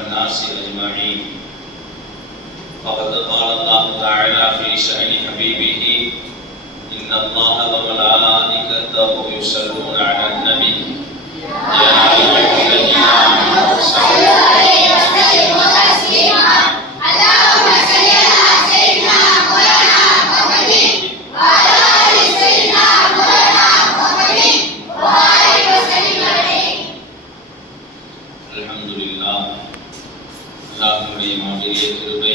الناس أجمعين. فقد قال الله تعالى في شأن حبيبه: إن الله وملائكته يصلون على النبي يا أيها الذين آمنوا صلوا عليه وسلموا تسليما. اللهم صل على سيدنا مولانا محمد وعلى آل سيدنا مولانا محمد وآله وسلم عليه. الحمد لله. அல்லாஹ்வுடைய மாபெரிய கிருபை,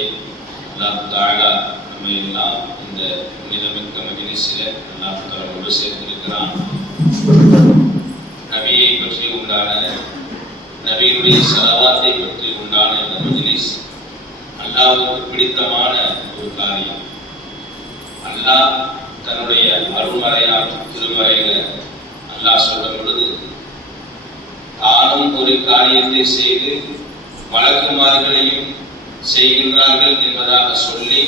அல்லாஹ் தஆலா நம்மை எல்லாம் இந்த புனிதமிக்க மஜ்லிஸில் அல்லாஹ் தஆலா ஒன்று சேர்த்திருக்கிறான். நபியை பற்றி உண்டான, நபியுடைய ஸலவாத்தை பற்றி உண்டான இந்த மஜ்லிஸ் அல்லாஹ்வுக்கு பிடித்தமான ஒரு காரியம். அல்லாஹ் தன்னுடைய அருள்மறையான திருமறையில அல்லாஹ் சொல்லும் பொழுது, தானும் ஒரு காரியத்தை செய்து மலக்குமார்களையும் செய்கின்றார்கள் என்பதாக சொல்லி,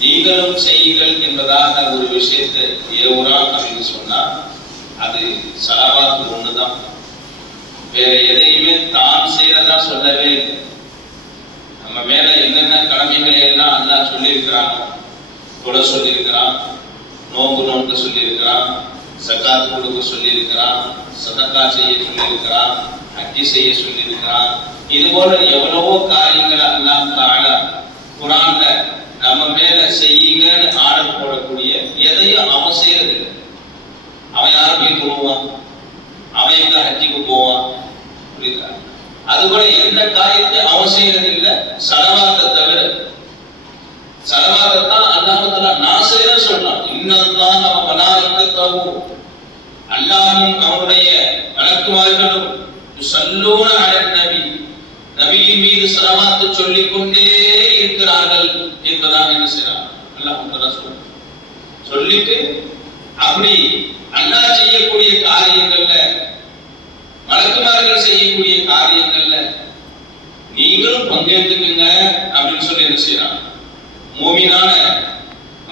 நீங்களும் செய்யுங்கள் என்பதாக ஒரு விஷயத்தை ஏவுறான் அப்படின்னு சொன்னா அது ஸலவாத் ஒண்ணுதான். வேற எதையுமே தான் செய்யறதா சொல்லவே இல்லை. நம்ம மேல என்னென்ன கடமைகளை எல்லாம் அல்லாஹ் சொல்லியிருக்கிறாங்க, தொழ சொல்லியிருக்கிறான், நோன்பு நோக்க சொல்லியிருக்கிறான், ஸகாத் கொடுக்க சொல்லியிருக்கிறான், சதகா செய்ய சொல்லியிருக்கிறான், ஹஜ் செய்ய சொல்லியிருக்கிறான். இது போல எவ்வளவோ காரியங்கள் அல்லாஹ் தஆலா குர்ஆன்ல நம்ம மேல செய்யுங்கன்னு ஆர்டர் போடக்கூடிய எதையும் அவன் செய்யறதில்லை. அவன் யார் போய் போவான், அவன் எங்க ஹஜ்ஜுக்கு போவான், புரியுதா? அது போல எந்த காரியத்தை அவன் செய்யறதில்லை ஸலவாத்தை தவிர. ஸலவாத்தை தான் அல்லாஹ் தஆலா நான் செய்யறேன்னு சொல்றான். இன்னல்லாஹ வ மலாயிகத்தஹு, அல்லாஹ்வும் அவனுடைய மலக்குமார்களும் யுஸல்லூன அலன் நபி, நபியின் மீது ஸலவாத் சொல்லிக் கொண்டே இருக்கிறார்கள் என்பதாக என்ன செய்றான் அல்லாஹ் தஆலா சொல்லிட்டு, அப்படி அல்லாஹ் செய்யக்கூடிய காரியங்கள்ல, மலக்குமார்கள் செய்யக்கூடிய காரியங்கள்ல நீங்களும் பங்கேற்றுக்குங்க அப்படின்னு சொல்லி என்ன செய்றான், மூமினான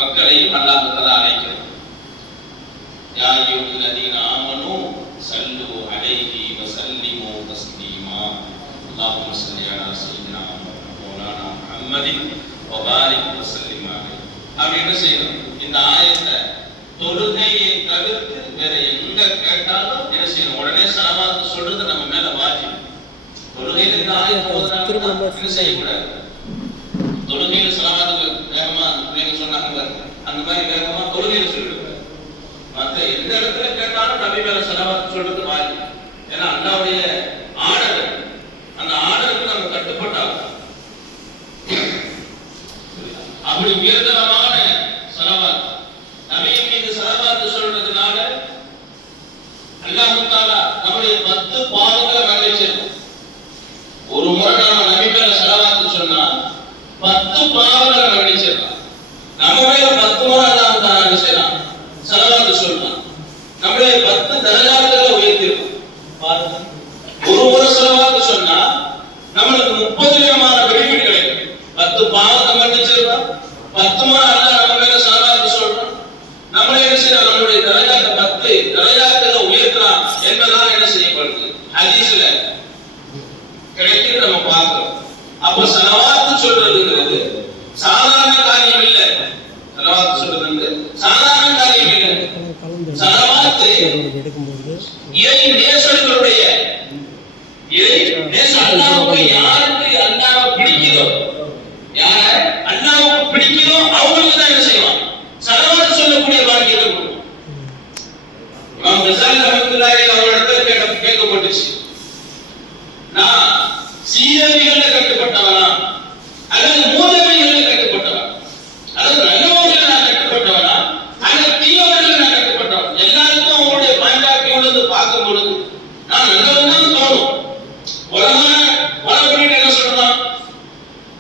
மக்களையும் அல்லாஹ் தஆலா அழைக்கிறான். யா அய்யுஹல்லதீன ஆமனூ ஸல்லூ அலைஹி வஸல்லிமூ தஸ்லீமா. அல்லாஹும்ம ஸல்லி அலா ஸய்யிதினா மௌலானா முஹம்மதின் வ பாரிக் வ ஸல்லிம் அலைஹி. அப்படி என்ன செய்யணும், இந்த ஆயத்தை தொழுகையை தவிர்த்து வேற எங்க கேட்டாலும் என்ன செய்யணும், உடனே ஸலவாத் சொல்றது நம்ம மேல வாஜிப். தொழுகையில இந்த ஆயத்தை ஓதுறாங்க, என்ன செய்யக்கூடாது, தொழுகையில ஸலவாத் வேகமா நீங்க சொன்னாங்க அந்த மாதிரி வேகமா தொழுகையில சொல்லிடுங்க. மற்ற எந்த இடத்துல கேட்டாலும் நபி மேல ஸலவாத் சொல்றது வாஜிப். ஏன்னா அல்லாஹ்வுடைய ஆர்டர், அந்த ஆர்டருக்கு நம்ம கட்டுப்பட்டாகும். அப்படி உயர்தரமான ஸலவாத், நபியின் மீது ஸலவாத் சொல்றதுனால அல்லாஹ் தஆலா நம்முடைய 10 பாவங்களை மன்னிச்சிருக்கும். ஒரு முறை நாம நபி மேல ஸலவாத் சொன்னா 10 பாவங்களை மன்னிச்சிடலாம். நம்ம மேல 10 முறை அல்லாஹ் தஆலா என்ன செய்றான், ஸலவாத் சொல்றான். நம்முடைய 10 தரஜாத்துகளை உயர்த்திருக்கும். பாருங்க, ஒரு முறை ஸலவாத் சொன்னா நம்மளுக்கு 30 விதமான பெனிஃபிட் கிடைக்கும். 10 பாவத்தை மன்னிச்சிருக்கான், 10 முறை அல்லாஹ் நம்ம மேல ஸலவாத் சொல்றான். நம்மளே என்ன செய்யலாம், நம்மளுடைய தரஜாத்தை 10 தரஜாத்துகளை உயர்த்தலாம் என்பதாக என்ன செய்யப்படுது, ஹதீஸ்ல கிடைக்குது, நம்ம பார்க்கிறோம். அப்ப ஸலவாத் சொல்றதுங்கிறது சாதாரண காரியம் இல்லை. ஸலவாத் சொல்றது சாதாரண காரியம் இல்லை. ஸலவாத் இறை நேசர்களுடைய, இறை நேசம் அல்லாஹ்வுக்கு யாருக்கு அல்லாஹ்வை பிடிக்குதோ, யார அல்லாஹ்வுக்கு பிடிக்குதோ அவங்களுக்கு தான் என்ன செய்வான், ஸலவாத் சொல்லக்கூடிய பாக்கியத்தை கொடுப்பான். இமாம் கஸாலி ரஹ்மத்துல்லாஹி அவர்களிடத்துல கேட்கப்பட்டுச்சு, நான் சீரவிகள்ல கட்டுப்பட்டவனா அல்லது மூதவிகள்ல கட்டுப்பட்டவனா, அதாவது நல்லவர்கள் நான் கட்டுப்பட்டவனா அல்லது தீயவர்கள் நான் கட்டுப்பட்டவன். எல்லாருக்கும் அவங்களுடைய பாயிண்ட் ஆஃப் வியூல பார்க்கும் பொழுது நான் நல்லவன் தான் தோணும். உலகம் என்ன சொல்றான்,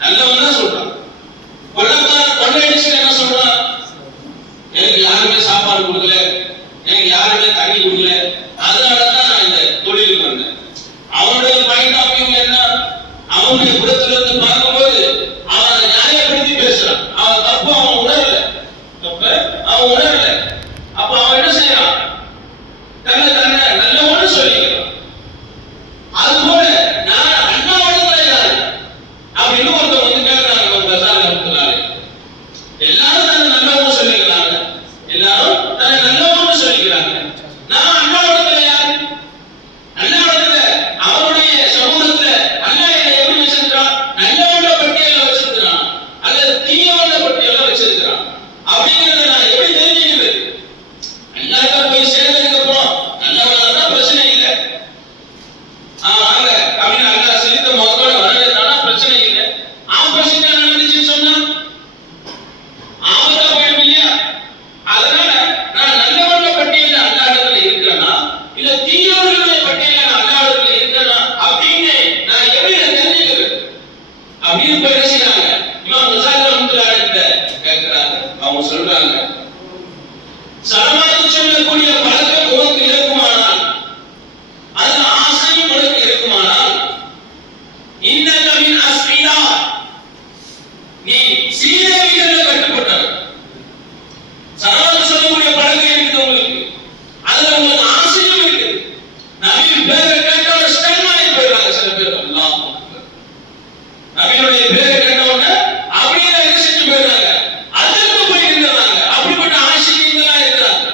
நல்லவன் தான் சொல்றான். கொள்ளையடிச்சு என்ன சொல்றான், எனக்கு யாருமே சாப்பாடு கொடுக்கல, எனக்கு யாருமே தண்ணி கொடுக்கல, அதனாலதான் நான் இந்த தொழிலுக்கு வந்தேன். அவனுடைய பாயிண்ட் ஆஃப் வியூ என்ன, அவனுடைய புறத்துல இருந்து இன்னக மின் அஸ்பியா, நீ சீதேவிகள் கட்டுப்பட்டவர். சலவாத் சொல்லக்கூடிய பழக்கம் இருக்குது உங்களுக்கு, அதுல உங்களுக்கு ஆசையும் இருக்குது. நபி பேரை கேட்ட ஒரு ஸ்டன் ஆகி போயிடுறாங்க சில பேர். அல்லாஹ் நபியுடைய பேரை கேட்ட உடனே அப்படியே என்ன செஞ்சு போயிடுறாங்க, அதற்கு போய் நின்றாங்க. அப்படிப்பட்ட ஆஷிகீங்களா இருக்கிறாங்க.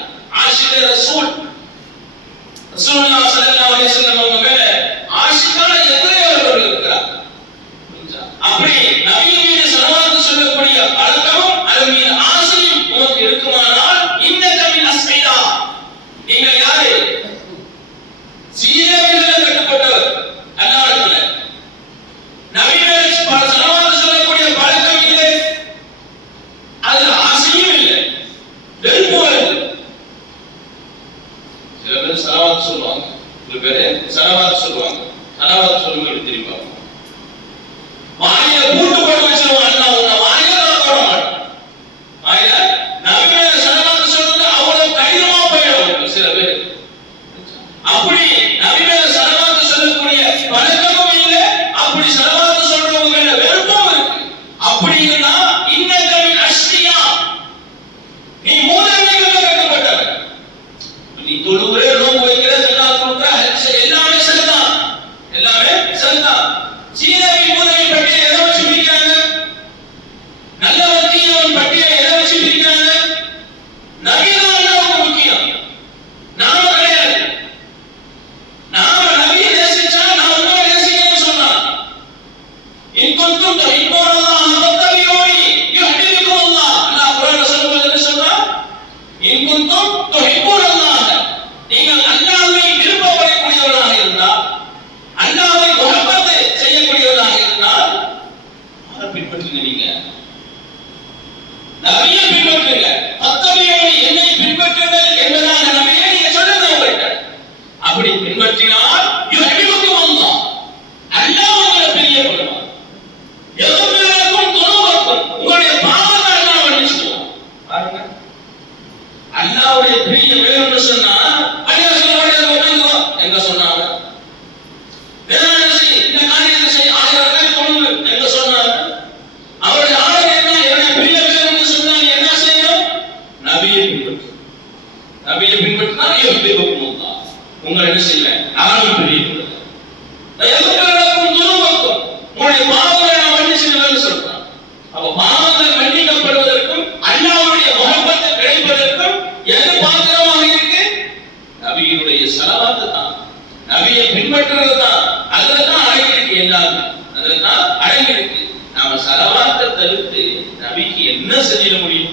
ஆஷிகே ரசூல் ரசூலுல்லாஹ் ஸல்லல்லாஹு அலைஹி வஸல்லம் அவங்க மேல ஆஷிகான எதிரையவர்கள் இருக்கிறார். அப்படி நபி மீது ஸலவாத் சொல்லக்கூடிய பழக்கமும் அது மீது ஆசையும் உங்களுக்கு இருக்குமானால் இன்னக மின் அஸ்பியா, நீங்கள் யாரு? சீதேவிகள் கட்டுப்பட்டவர். அல்லாஹ்வுடைய நபி மீது ஸலவாத் சொல்லக்கூடிய பழக்கம் இல்லை, அது ஆசையும் இல்லை, வெறுப்பும் இல்லை. சில பேர் ஸலவாத் சொல்லுவாங்க, சில பேர் ஸலவாத் சொல்லுவாங்க. ஸலவாத் சொல்லும்போது தெரியுமா வாயில பூட்டு போட்டு வச்சிருவாங்க. அல்லாஹ் உன்னை வாயில போட மாட்டான். வாயில நபி மேல ஸலவாத் சொல்றது அவ்வளவு கடினமா போயிடும் சில பேர். அப்படி நபி மேல ஸலவாத் சொல்லக்கூடிய பழக்கமும் இல்லை, அப்படி ஸலவாத் சொல்றவங்க மேல வெறுப்பும் இருக்கு. அப்படி இருந்தா இன்னக மின் அஸ்பியா, நீ மூதேவிகள் கட்டுப்பட்டவன். நீ தொழுகிற, நோன்பு வைக்கிற, ஸலவாத் கொடுக்கிற, ஹஜ் எல்லாமே சரிதான், எல்லாமே சரிதான். சீதேவி மூதேவி பட்டியலை எதை வச்சு பிரிக்கிறாங்க? நல்லவன் தீயவன் பட்டியலை எதை வச்சு பிரிக்கிறாங்க? நபிதான் அல்லாஹ்வுக்கு முக்கியம், நாம கிடையாது. நாம நபியை நேசிச்சா நாம உண்மையை நேசிக்கணும்னு சொன்னான். இன் குன்தும் துஹிப்பூனல்லாஹ ஃபத்தபிஊனி யுஹ்பிபுக்குமுல்லாஹ். அல்லாஹ் குர்ஆன்ல சொல்லும்போது என்ன சொல்றான்? இன் குன்தும் துஹிப்பூனல்லாஹ, நீங்கள் அல்லாஹ்வை விரும்பக்கூடியவர்களாக இருந்தால், அல்லாஹ்வை முஹப்பத் செய்யக்கூடியவர்களாக இருந்தால் அவரை பின்பற்றுங்க. நீங்க நபியை பின்பற்றுங்க. ஃபத்தபிஊனி, என்னை பின்பற்றுங்கள் என்பதாக நபியே நீங்க சொல்லுங்க அவங்கள்ட்ட. அப்படி பின்பற்றினால் யுஹ்பிபுக்குமுல்லாஹ், அல்லாஹ் உங்களை பிரியப்படுவார். யக்ஃபிருலக்கும் துனூபக்கும், உங்களுடைய பாவத்தை அல்லாஹ் மன்னிச்சுடுவார். பாருங்க, அல்லாஹ்வுடைய பிரியம் வேணும்னு சொன்னா அல்லாஹ் சொல்லுவாங்க எங்க சொன்னாங்க, இந்த காரியத்தை செய், 1000 ரக்காத் தொழுவு எங்க சொன்னாங்க. அவருடைய ஆர்டர் என்ன? என்னுடைய பிரியம் வேணும்னு சொன்னால் என்ன செய்யணும்? நபியை பின்பற்று. நபியை பின்பற்றினா யுஹ்பிபுக்குமுல்லாஹ், உங்களை என்ன செய்வேன், நானும் பிரியப்படுவேன். யக்ஃபிருலக்கும் துனூபக்கும், உங்களுடைய பாவங்களை நான் மன்னிச்சிடுவேன்னு சொல்றான். அப்ப பாவங்கள் மன்னிக்கப்படுவதற்கும் அல்லாஹ்வுடைய முஹப்பத் கிடைப்பதற்கும் எது பாத்திரமாக இருக்கு? நபியினுடைய ஸலவாத் தான், நபியை பின்பற்றுறது தான். அதுல தான் அடங்கியிருக்கு, எல்லாமே அதுல தான் அடங்கியிருக்கு. நாம ஸலவாத்தை தவிர்த்து நபிக்கு என்ன செஞ்சிட முடியும்?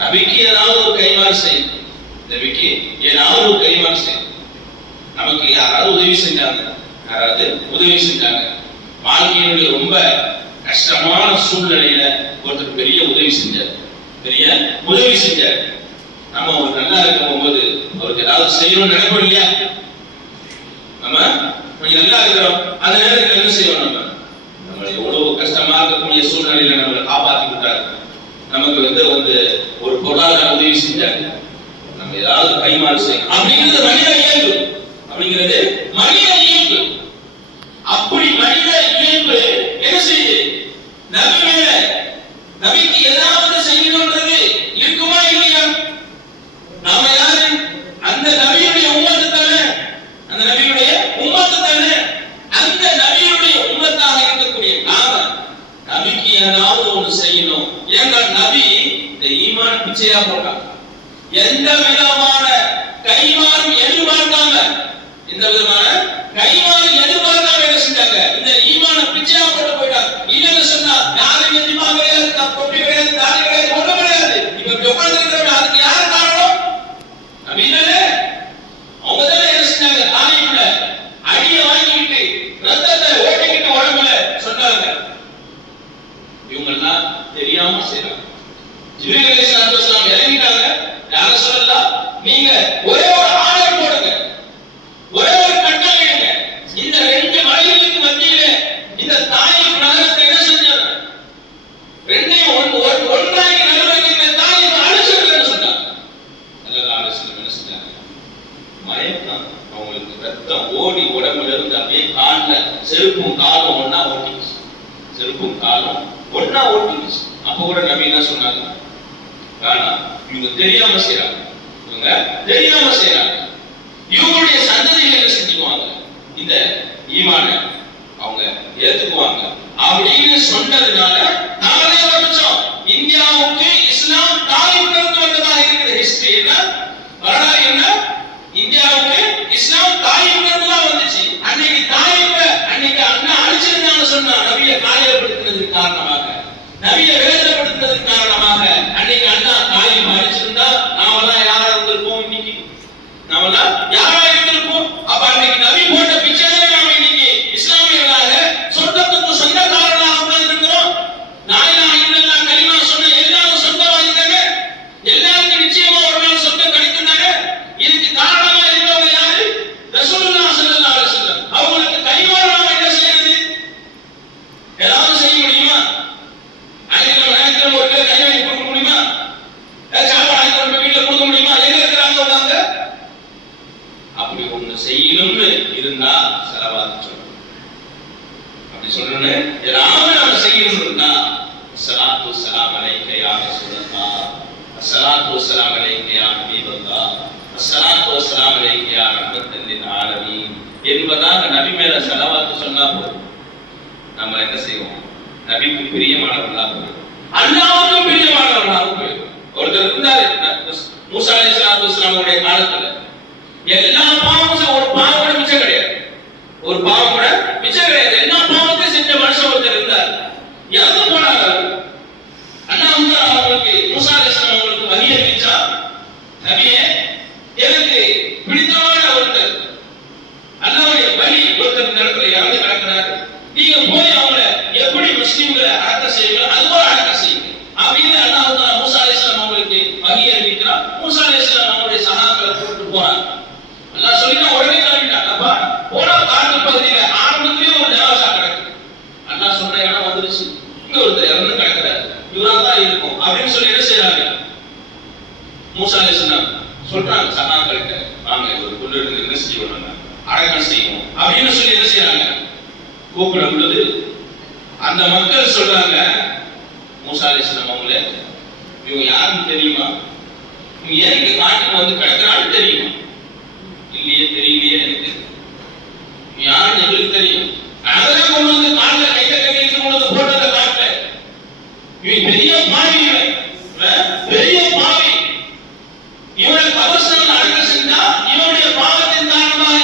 நபிக்கு ஏதாவது ஒரு கைமாறு செய்யணும், நபிக்கு ஏதாவது ஒரு கைமாறு செய்யணும். நமக்கு யாராவது உதவி செஞ்சாங்க, யாராவது உதவி செஞ்சாங்க, வாழ்க்கையினுடைய ரொம்ப கஷ்டமான சூழ்நிலையில ஒருத்தர் பெரிய உதவி செஞ்சார், பெரிய உதவி செஞ்சார். நம்ம ஒரு நல்லா இருக்கும் போது அவருக்கு ஏதாவது செய்யணும்னு நினைப்போம் இல்லையா? நம்ம கொஞ்சம் நல்லா இருக்கிறோம், அந்த நேரத்தில் என்ன செய்வோம்? நம்ம எவ்வளவு கஷ்டமா இருக்கக்கூடிய சூழ்நிலையில நம்மளை காப்பாற்றி விட்டாரு, நமக்கு வந்து ஒரு பொருளாதார உதவி செஞ்சாரு, நம்ம ஏதாவது கைமாறு செய்யணும் அப்படிங்கிறது மனித இயல்பு, அப்படிங்கிறது மனித இயல்பு. அப்படி மனித இயல்பு என்ன செய்யுது? நபி மேல, நபிக்கு ஏதாவது செய்யணும்ன்றது இருக்குமா இல்லையா? நாம யாரு? அந்த நபியுடைய உம்மத்து தானே, அந்த நபியுடைய உம்மத்து தானே. அந்த நபியுடைய உம்மத்தாக இருக்கக்கூடிய நாம நபிக்கு ஏதாவது ஒன்று செய்யணும். ஏங்க நபி இந்த ஈமான் பிச்சையா போட்டாங்க, எந்த விதமான கைமாறும் எதிர்பார்க்காம, எந்த விதமான கைமாறும் எதிர்பார்க்காம என்ன செஞ்சாங்க? இந்த ஈமான பிச்சையா போட்டு போயிட்டாங்க. இல்லைன்னு சொன்னா யாரும் எதிர்மா கிடையாது, தொப்பி கிடையாது, தாடி கிடையாது, ஒன்றும் கிடையாது. இப்ப உட்கார்ந்து இருக்கிறவங்க அதுக்கு யார் காரணம்? நபிதானே. அவங்க தானே என்ன செஞ்சாங்க? தாயில அடியை வாங்கிக்கிட்டு ரத்தத்தை ஓட்டிக்கிட்டு உடம்புல சொன்னாங்க. இவங்க எல்லாம் தெரியாம செய்றாங்க. ஜிப்ரீல் அலைஹிஸ்ஸலாத்து வஸலாம் இறங்கிட்டாங்க. யா ரசூலல்லாஹ், நீங்க ஒரே ஒரு ஆர்டர் போடுங்க, ஒரே ஒரு கட்டளையிடுங்க. இந்த 2 மலைகளுக்கு மத்தியிலே இந்த தாயிப் நகரத்தை என்ன செஞ்சாங்க? ரெண்டையும் ஒன்றாகி நகரத்தை இந்த தாயிப் அழிச்சிருக்கன்னு சொன்னாங்க. அதெல்லாம் என்ன செஞ்சாங்க? மயக்கம், அவங்களுக்கு ரத்தம் ஓடி உடம்புல இருந்து அப்படியே கால்ல செருப்பும் காலும் ஒன்னா ஓட்டிச்சு. செருப்பும் காலும் ஒன்னா ஓட்டிச்சு. அப்ப கூட நபி என்ன சொன்னாங்க? வேணாம், இவங்க தெரியாம செய்யறாங்க, இவங்க தெரியாம செய்யறாங்க, இவங்களுடைய சந்ததிகள் என்ன செஞ்சுக்குவாங்க, இந்த ஈமான அவங்க ஏத்துக்குவாங்க அப்படின்னு சொன்னதுனால நாங்களே ஆரம்பிச்சோம். இந்தியாவுக்கு இஸ்லாம் தாயிலிருந்து வந்ததாக இருக்கிற ஹிஸ்டரி என்ன, வரலாறு என்ன, இந்தியாவுக்கு இஸ்லாம் தாயிலிருந்து தான் வந்துச்சு. அன்னைக்கு தாயில அன்னைக்கு அண்ணா அழிச்சிருந்தான்னு சொன்னா நபியை காயப்படுத்தினதுக்கு காரணமாக, நபியை வேதனைப்படுத்தினதுக்கு காரணமாக அன்னைக்கு அண்ணா தாயிம் அழிச்சிருந்தா நாமெல்லாம் யாரா இருந்திருப்போம்? இன்னைக்கு நாமெல்லாம் யாரா இருந்திருப்போம்? அப்ப அன்னைக்கு நபி போட்ட பிச்சை நாம இன்னைக்கு இஸ்லாமியர்களாக சொந்தத்துக்கு சொந்தக்காரர்களாக உட்கார்ந்திருக்கிறோம். நாயிலா இல்லல்லா கலிமா சொன்ன எல்லாரும் சொந்தவாதி தானே, எல்லாருக்கும் நிச்சயமா ஒரு நாள் சொந்தம் கிடைக்கும் தானே. இதுக்கு காரணமா இருந்தவங்க யாரு? ரசூலுல்லாஹ் ஸல்லல்லாஹு அலைஹி வஸல்லம். அவங்களுக்கு கலிமா நாம என்ன செய்யறது? ஏதாவது செய்ய முடியுமா? ஆயிரம் ஒரு பேர் கையை கொடுக்க முடியுமா? சாப்பாடு ஆயிரம் வீட்டுல கொடுக்க முடியுமா? எங்க இருக்கிறாங்க அவங்க? அப்படி ஒண்ணு செய்யணும்னு இருந்தா ஸலவாத் சொல்லணும். அப்படி சொல்லணும் ஏதாவது நாம செய்யணும் இருந்தா ஸலாத்து வஸ்ஸலாம் அலைக்க யா ரசூலல்லாஹ், ஸலாத்து வஸ்ஸலாம் அலைக்க யா ஹபீபல்லாஹ், ஸலாத்து வஸ்ஸலாம் அலைக்க யா ரஹ்மத்தல் லில் ஆலமீன் என்பதாக நபி மேல ஸலவாத் சொன்னா போதும். நம்ம என்ன செய்வோம்? நபிக்கு பிரியமானவர்களாக போயிடும், அல்லாஹ்வுக்கு பிரியமானவர்களாக போயிடும். ஒருத்தர் இருந்தாரு மூசா அலைஹிஸ்ஸலாத்து வஸ்ஸலாமுடைய காலத்துல, எல்லா பாவமும் ஒரு பாவம் கூட மிச்சம் கிடையாது, ஒரு பாவம் கூட மிச்சம் கிடையாது, எல்லா பாவத்தையும் செஞ்ச மனுஷன் ஒருத்தர் இருந்தார். இறந்து போனாங்க. அல்லாஹ் அவங்களுக்கு மூசா அலைஹிஸ்ஸலாம் அவங்களுக்கு வஹி அறிவிச்சா, நபியே எனக்கு பிடித்தமான ஒருத்தர் அல்லாஹ்வுடைய வலி ஒருத்தர் இந்த இடத்துல இறந்து கிடக்கிறார், நீங்க போய் அவங்கள எப்படி முஸ்லிம்களை அடக்கம் செய்வீங்களோ அதுபோல அடக்கம் செய்யுங்க அப்படின்னு அல்லாஹ் மூசா அலைஹிஸ்ஸலாம் அவங்களுக்கு வஹி அறிவிக்கிறார். மூசா அலைஹிஸ்ஸலாம் அவங்களுடைய சஹாபாக்களை கூட்டிட்டு போறாங்க. அல்லாஹ் சொல்லினா உடனே கிளம்பிட்டாங்கப்பா. போனா காட்டு பகுதியில ஆரம்பத்திலேயே ஒரு ஜனாசா கிடக்கு. அல்லாஹ் சொன்ன இடம் வந்துருச்சு, இங்க ஒருத்தர் இறந்து கிடக்கிறார், இவரா தான் இருக்கும் அப்படின்னு சொல்லி என்ன செய்யறாங்க? மூசா அலைஹிஸ்ஸலாம் சொல்றாங்க சஹாபாக்கிட்ட, வாங்க ஒரு கொண்டு இருந்து என்ன செய்யணும், அடக்கம் செய்யணும் அப்படின்னு சொல்லி என்ன செய்யறாங்க? கூப்பிடும் பொழுது அந்த மக்கள் சொல்றாங்க, மூசா அலைஹிஸ்ஸலாம் அவங்களே, இவங்க யாருன்னு தெரியுமா? இவங்க ஏன் இங்க காட்டுக்கு வந்து கிடக்கிறான்னு தெரியுமா? இல்லையே, தெரியலையே, எனக்கு யாருன்னு எங்களுக்கு தெரியும்.